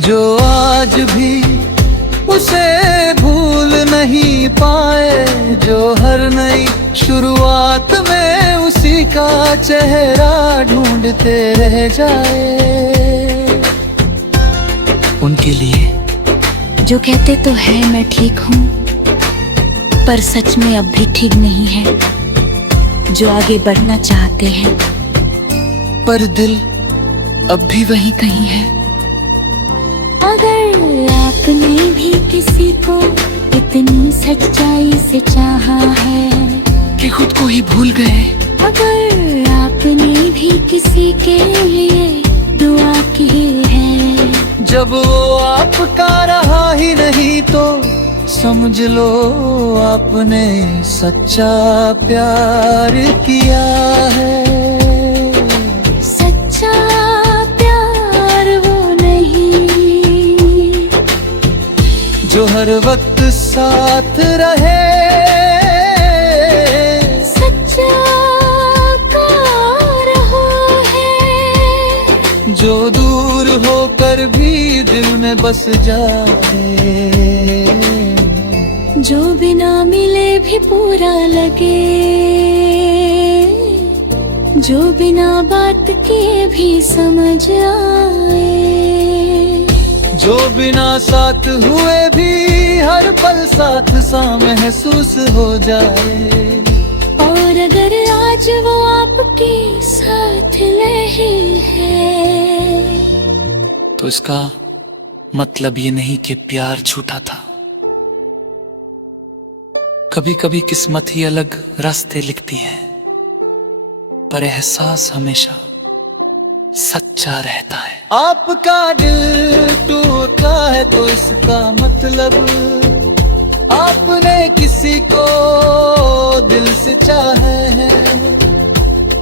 जो आज भी उसे भूल नहीं पाए, जो हर नई शुरुआत में उसी का चेहरा ढूंढते रह जाए। उनके लिए जो कहते तो है मैं ठीक हूँ, पर सच में अब भी ठीक नहीं है। जो आगे बढ़ना चाहते हैं, पर दिल अब भी वहीं कहीं है। अगर आपने भी किसी को इतनी सच्चाई से चाहा है कि खुद को ही भूल गए, अगर आपने भी किसी के लिए दुआ की है, जब वो आपका रहा ही नहीं तो समझ लो आपने सच्चा प्यार किया है। सच्चा प्यार वो नहीं जो हर वक्त साथ रहे, सच्चा प्यार वो है। जो दूर होकर भी दिल में बस जाए, जो बिना मिले भी पूरा लगे, जो बिना बात किए भी समझ आए, जो बिना साथ हुए भी हर पल साथ सा महसूस हो जाए। और अगर आज वो आपके साथ नहीं है, तो इसका मतलब ये नहीं कि प्यार झूठा था। कभी कभी किस्मत ही अलग रास्ते लिखती है, पर एहसास हमेशा सच्चा रहता है। आपका दिल टूटा है तो इसका मतलब आपने किसी को दिल से चाहा है।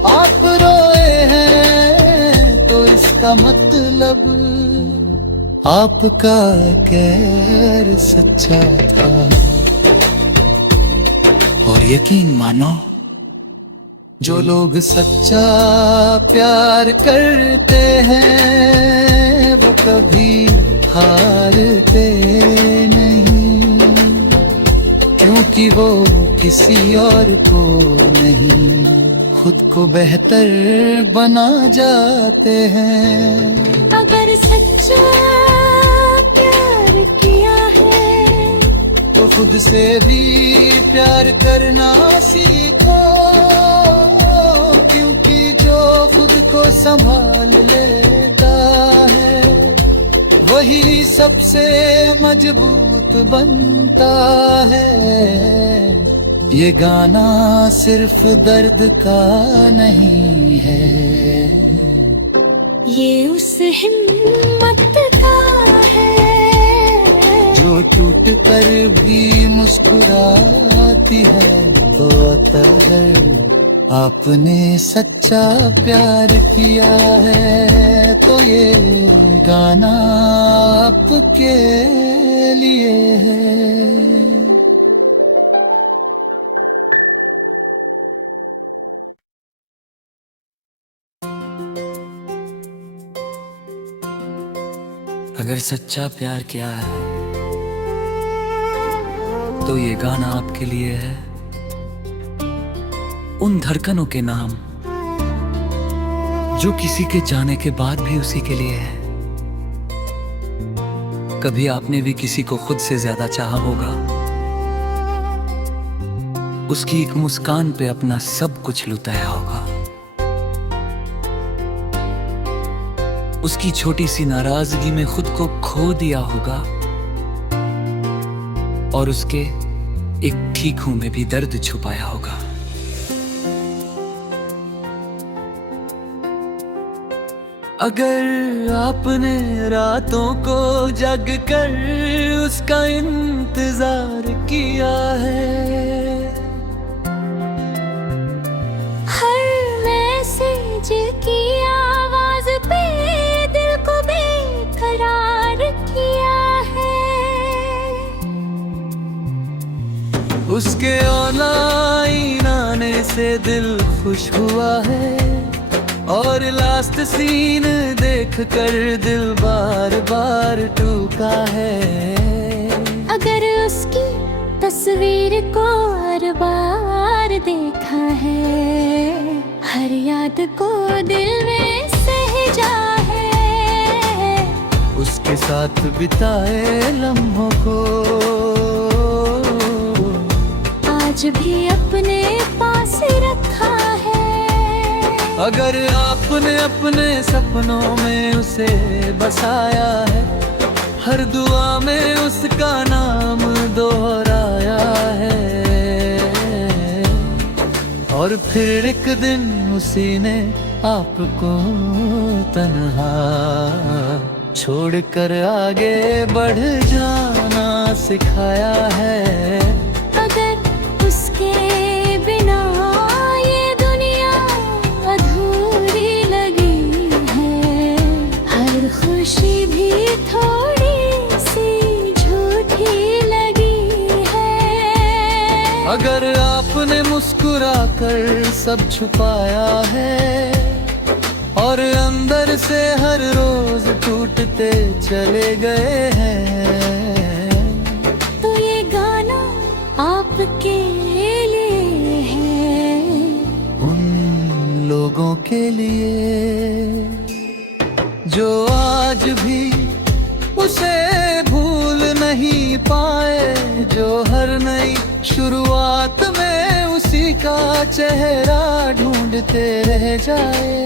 आप रोए हैं तो इसका मतलब आपका कहर सच्चा था। और यकीन मानो, जो लोग सच्चा प्यार करते हैं वो कभी हारते नहीं, क्योंकि वो किसी और को नहीं खुद को बेहतर बना जाते हैं। अगर सच्चा प्यार किया है तो खुद से भी प्यार करना सीखो, क्योंकि जो खुद को संभाल लेता है वही सबसे मजबूत बनता है। ये गाना सिर्फ दर्द का नहीं है, ये उस हिम्मत का है जो टूट कर भी मुस्कुराती है। तो अगर आपने सच्चा प्यार किया है तो ये गाना आपके लिए है। अगर सच्चा प्यार किया है तो ये गाना आपके लिए है। उन धड़कनों के नाम जो किसी के जाने के बाद भी उसी के लिए है। कभी आपने भी किसी को खुद से ज्यादा चाहा होगा, उसकी एक मुस्कान पे अपना सब कुछ लुटाया होगा, उसकी छोटी सी नाराजगी में खुद को खो दिया होगा, और उसके एक ठीक हूं में भी दर्द छुपाया होगा। अगर आपने रातों को जग कर उसका इंतजार किया है, हर मैसेज की आवाज पे दिल को बेकरार किया है, उसके ऑनलाइन आने से दिल खुश हुआ है, और लास्ट सीन देख कर दिल बार बार बार टूका है। अगर उसकी तस्वीर को हर बार देखा है, हर याद को दिल में सहेजा है, उसके साथ बिताए लम्हों को आज भी अपने पास रखा है। अगर आपने अपने सपनों में उसे बसाया है, हर दुआ में उसका नाम दोहराया है, और फिर एक दिन उसी ने आपको तन्हा छोड़कर आगे बढ़ जाना सिखाया है। अगर उसके बिना ये दुनिया अधूरी लगी है, हर खुशी भी थोड़ी सी झूठी लगी है। अगर आपने मुस्कुरा कर सब छुपाया है, और अंदर से हर रोज टूटते चले गए हैं, तो ये गाना आपके लिए है, उन लोगों के लिए जो आज भी उसे भूल नहीं पाए, जो हर नई शुरुआत में उसी का चेहरा ढूंढते रह जाए।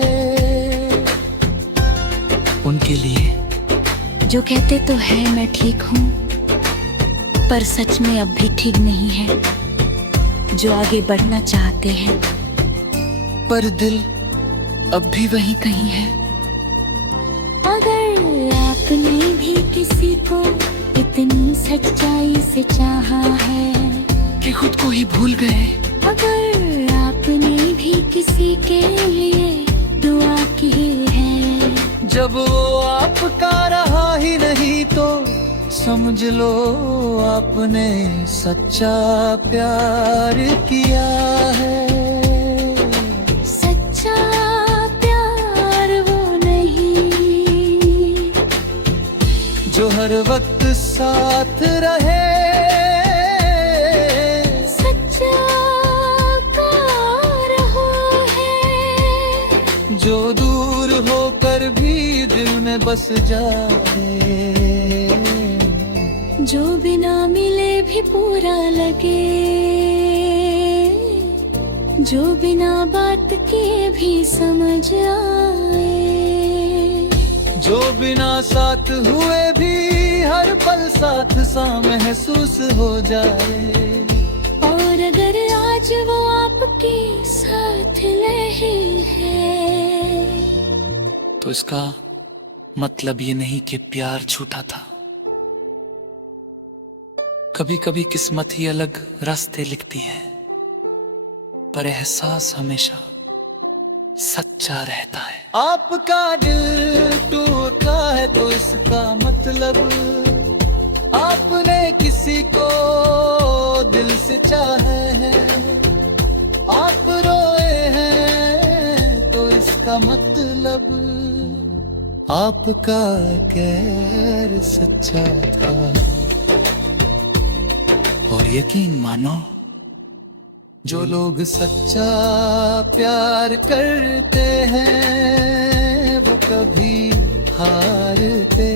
उनके लिए जो कहते तो है मैं ठीक हूँ, पर सच में अब भी ठीक नहीं है, जो आगे बढ़ना चाहते हैं पर दिल अब भी वहीं कहीं है। अगर आपने भी किसी को इतनी सच्चाई से चाहा है कि खुद को ही भूल गए, अगर आपने भी किसी के लिए दुआ की है, जब वो आपका रहा ही नहीं तो समझ लो आपने सच्चा प्यार किया है। सच्चा प्यार वो नहीं जो हर वक्त साथ रहे, सच्चा प्यार हो है, जो दूर होकर भी दिल में बस जाए, जो बिना मिले भी पूरा लगे, जो बिना बात किए भी समझ आए, जो बिना साथ हुए भी हर पल साथ सा महसूस हो जाए। और अगर आज वो आपके साथ नहीं है, तो इसका मतलब ये नहीं कि प्यार झूठा था। कभी कभी किस्मत ही अलग रास्ते लिखती है, पर एहसास हमेशा सच्चा रहता है। आपका दिल टूटा है तो इसका मतलब आपने किसी को दिल से चाहा है। आप रोए हैं तो इसका मतलब आपका कहर सच्चा था। और यकीन मानो, जो लोग सच्चा प्यार करते हैं वो कभी हारते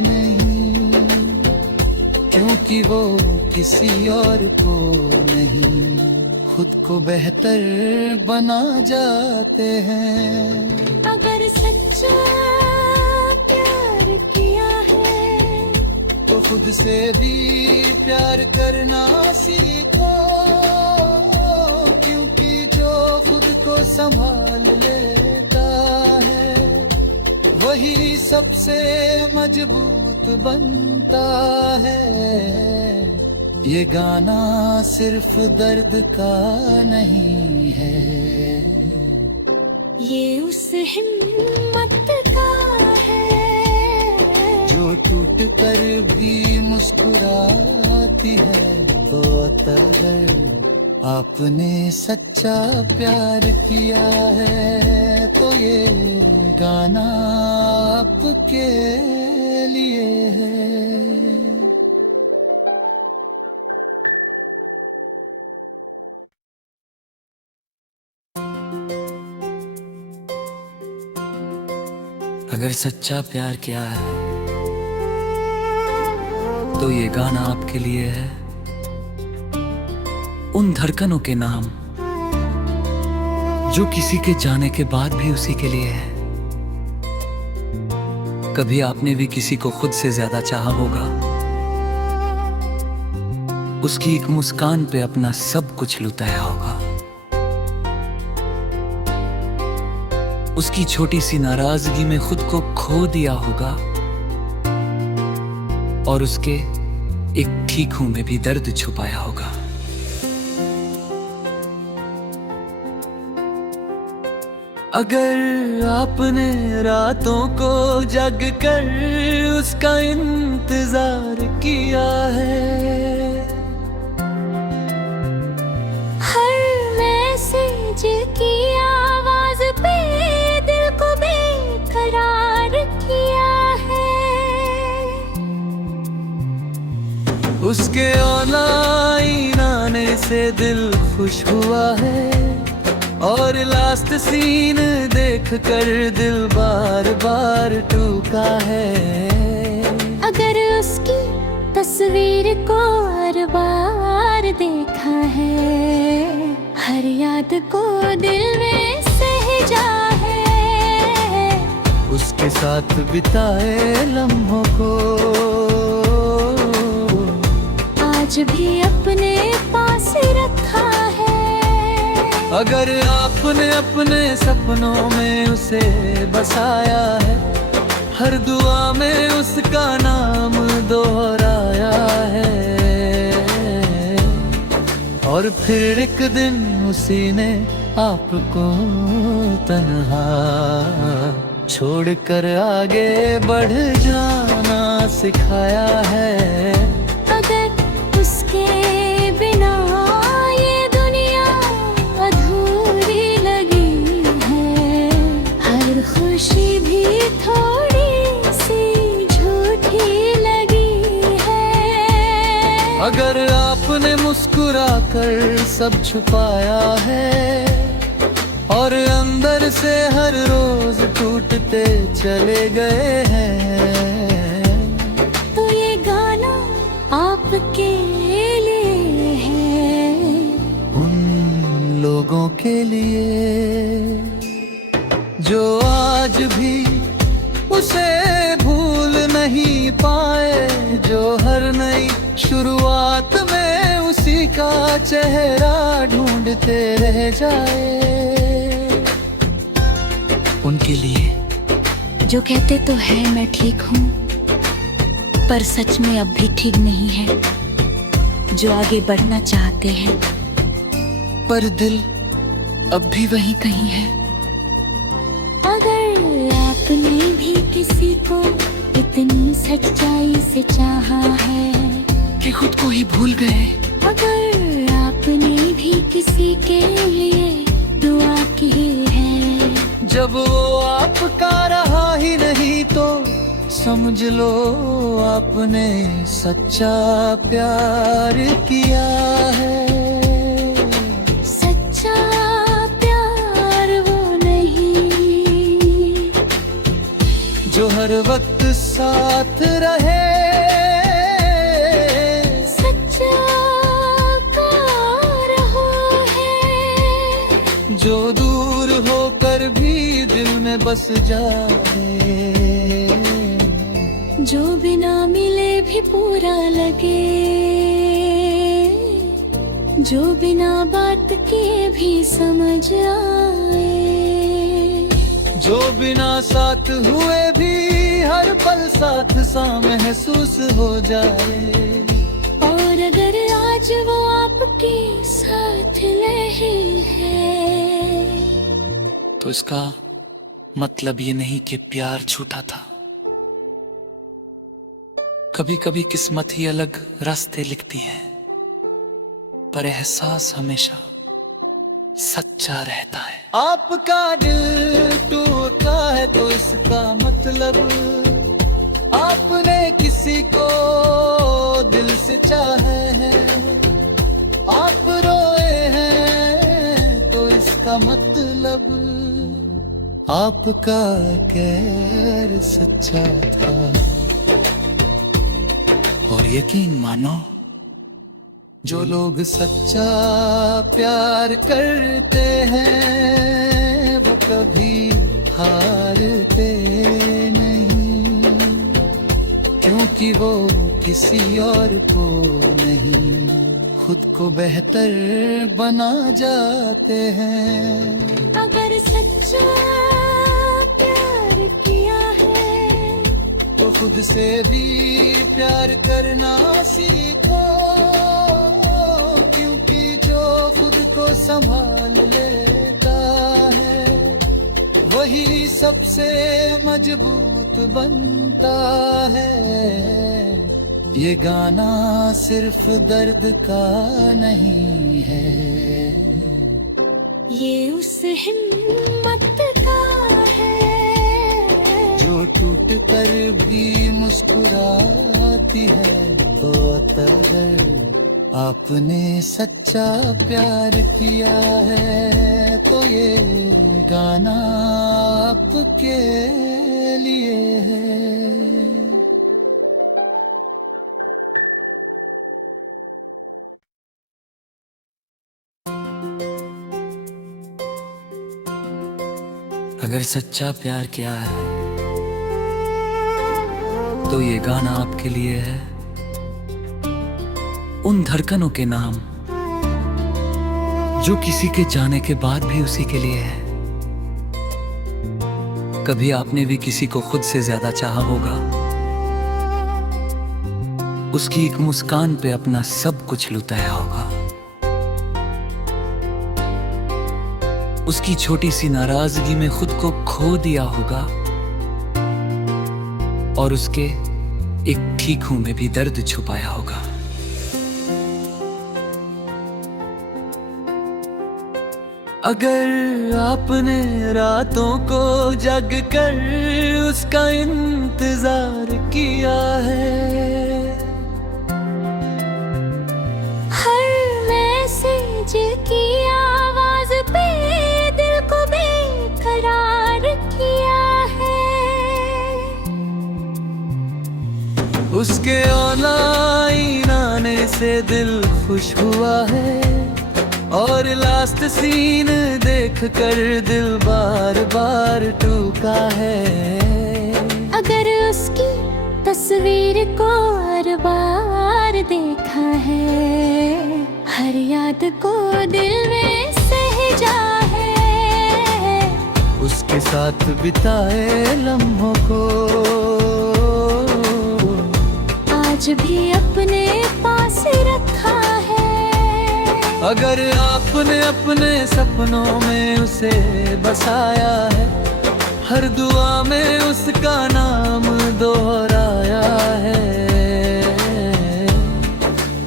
नहीं, क्योंकि वो किसी और को नहीं खुद को बेहतर बना जाते हैं। अगर सच्चा प्यार किया है तो खुद से भी प्यार करना सीखो, क्योंकि जो खुद को संभाल लेता है वही सबसे मजबूत बनता है। ये गाना सिर्फ दर्द का नहीं है, ये उस हिम्मत का है जो टूट कर भी मुस्कुराती है। तो अगर आपने सच्चा प्यार किया है तो ये गाना आपके लिए अगर सच्चा प्यार क्या है तो ये गाना आपके लिए है। उन धड़कनों के नाम जो किसी के जाने के बाद भी उसी के लिए है। कभी आपने भी किसी को खुद से ज्यादा चाहा होगा, उसकी एक मुस्कान पे अपना सब कुछ लुटाया होगा, उसकी छोटी सी नाराजगी में खुद को खो दिया होगा, और उसके एक ठीक हूं में भी दर्द छुपाया होगा। अगर आपने रातों को जग कर उसका इंतजार किया है, हर मैसेज की आवाज पे दिल को बेकरार किया है, उसके ऑनलाइन आने से दिल खुश हुआ है, और लास्ट सीन देख कर दिल बार बार टूका है। अगर उसकी तस्वीर को हर बार देखा है, हर याद को दिल में सहेजा है, उसके साथ बिताए लम्हों को आज भी अपने पास रखा है। अगर आपने अपने सपनों में उसे बसाया है, हर दुआ में उसका नाम दोहराया है, और फिर एक दिन उसी ने आपको तन्हा छोड़कर आगे बढ़ जाना सिखाया है। अगर उसके बिना ये दुनिया अधूरी लगी है, हर खुशी भी थोड़ी सी झूठी लगी है। अगर आपने मुस्कुरा कर सब छुपाया है, और अंदर से हर रोज टूटते चले गए हैं, तो ये गाना आपके लिए है, उन लोगों के लिए जो आज भी उसे भूल नहीं पाए, जो हर नई शुरुआत में उसी का चेहरा ढूंढते रह जाए। उनके लिए जो कहते तो है मैं ठीक हूँ, पर सच में अब भी ठीक नहीं है, जो आगे बढ़ना चाहते हैं पर दिल अब भी वहीं कहीं है। अगर आपने भी किसी को इतनी सच्चाई से चाहा है कि खुद को ही भूल गए, अगर आपने भी किसी के लिए दुआ की है, जब वो आपका रहा ही नहीं तो समझ लो आपने सच्चा प्यार किया है। सच्चा प्यार वो नहीं जो हर वक्त साथ रहे, सच्चा प्यार हो है, जो दूर होकर भी दिल में बस जाए, जो बिना मिले भी पूरा लगे, जो बिना बात किए भी समझ आए, जो बिना साथ हुए भी हर पल साथ सा महसूस हो जाए। और अगर आज वो आपके साथ नहीं है, तो इसका मतलब ये नहीं कि प्यार झूठा था। कभी कभी किस्मत ही अलग रास्ते लिखती है, पर एहसास हमेशा सच्चा रहता है। आपका दिल टूटा है तो इसका मतलब आपने किसी को दिल से चाहा है। आप रोए हैं तो इसका मतलब आपका कहर सच्चा था। और यकीन मानो, जो लोग सच्चा प्यार करते हैं वो कभी हारते नहीं, क्योंकि वो किसी और को नहीं खुद को बेहतर बना जाते हैं। अगर सच्चा प्यार किया है तो खुद से भी प्यार करना सीखो, क्योंकि जो खुद को संभाल लेता है वही सबसे मजबूत बनता है। ये गाना सिर्फ दर्द का नहीं है, ये उस हिम्मत का है जो टूट कर भी मुस्कुराती है। तो अगर आपने सच्चा प्यार किया है तो ये गाना आपके लिए है। अगर सच्चा प्यार किया है तो ये गाना आपके लिए है। उन धड़कनों के नाम जो किसी के जाने के बाद भी उसी के लिए है। कभी आपने भी किसी को खुद से ज्यादा चाहा होगा, उसकी एक मुस्कान पे अपना सब कुछ लुटाया होगा, उसकी छोटी सी नाराजगी में खुद को खो दिया होगा, और उसके एक ठीक हूं में भी दर्द छुपाया होगा। अगर आपने रातों को जग कर उसका इंतजार किया है, हर मैसेज की आवाज पे दिल को बेकरार किया है, उसके ऑनलाइन आने से दिल खुश हुआ है, और लास्ट सीन देख कर दिल बार बार टूका है। अगर उसकी तस्वीर को हर बार देखा है, हर याद को दिल में सहेजा है, उसके साथ बिताए लम्हों को आज भी अपने पास रखा है। अगर आपने अपने सपनों में उसे बसाया है, हर दुआ में उसका नाम दोहराया है,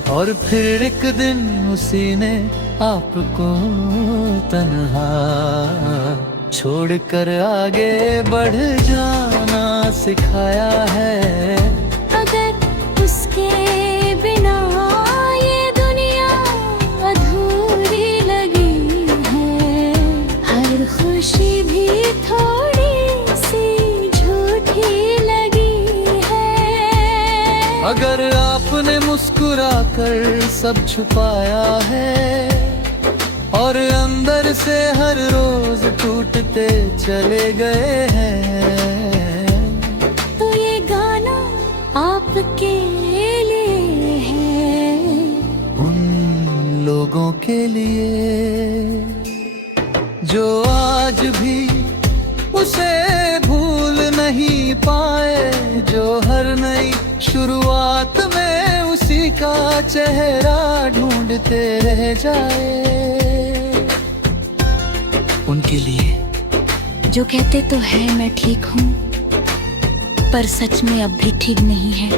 और फिर एक दिन उसी ने आपको तन्हा छोड़कर आगे बढ़ जाना सिखाया है। अगर उसके बिना ये दुनिया अधूरी लगी है, हर खुशी भी थोड़ी सी झूठी लगी है। अगर आपने मुस्कुरा कर सब छुपाया है, और अंदर से हर रोज टूटते चले गए हैं, तो ये गाना आपके लिए है, उन लोगों के लिए जो आज भी उसे भूल नहीं पाए, जो हर नई शुरुआत में उसी का चेहरा ढूंढते रह जाए। उनके लिए जो कहते तो है मैं ठीक हूँ, पर सच में अब भी ठीक नहीं है,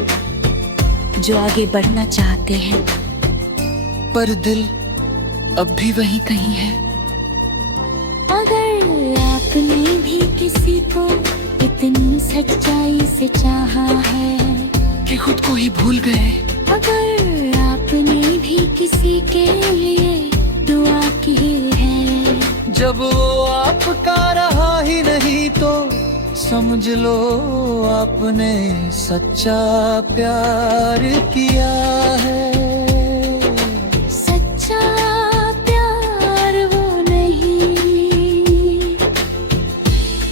जो आगे बढ़ना चाहते हैं पर दिल अब भी वहीं कहीं है। अगर आपने भी किसी को इतनी सच्चाई से चाहा है कि खुद को ही भूल गए, अगर आपने भी किसी के लिए दुआ की है, जब वो आपका का रहा ही नहीं तो समझ लो आपने सच्चा प्यार किया है। सच्चा प्यार वो नहीं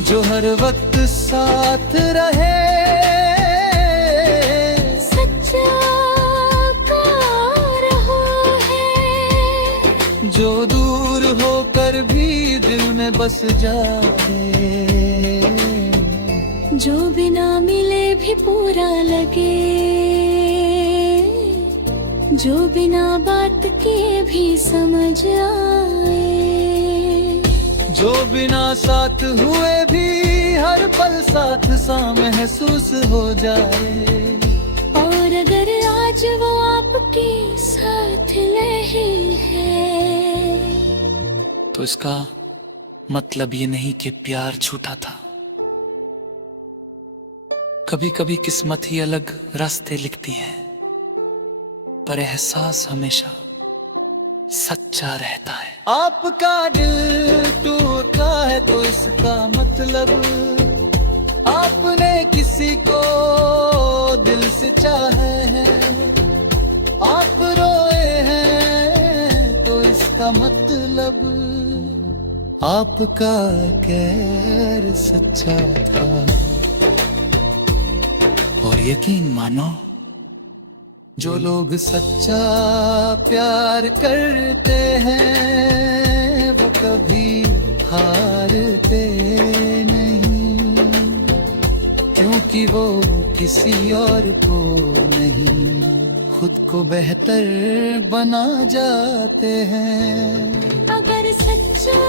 जो हर वक्त साथ रहे, सच्चा प्यार हो है। जो दूर होकर भी दिल में बस जाए, जो बिना मिले भी पूरा लगे, जो बिना बात किए भी समझ आए। जो बिना साथ हुए भी हर पल साथ सा महसूस हो जाए। और अगर आज वो आपके साथ नहीं है, तो इसका मतलब ये नहीं कि प्यार झूठा था। कभी कभी किस्मत ही अलग रास्ते लिखती है, पर एहसास हमेशा सच्चा रहता है। आपका दिल टूटा है तो इसका मतलब आपने किसी को दिल से चाहा है। आप रोए हैं तो इसका मतलब आपका कहर सच्चा था। और यकीन मानो, जो लोग सच्चा प्यार करते हैं वो कभी हारते नहीं, क्योंकि वो किसी और को नहीं खुद को बेहतर बना जाते हैं। अगर सच्चा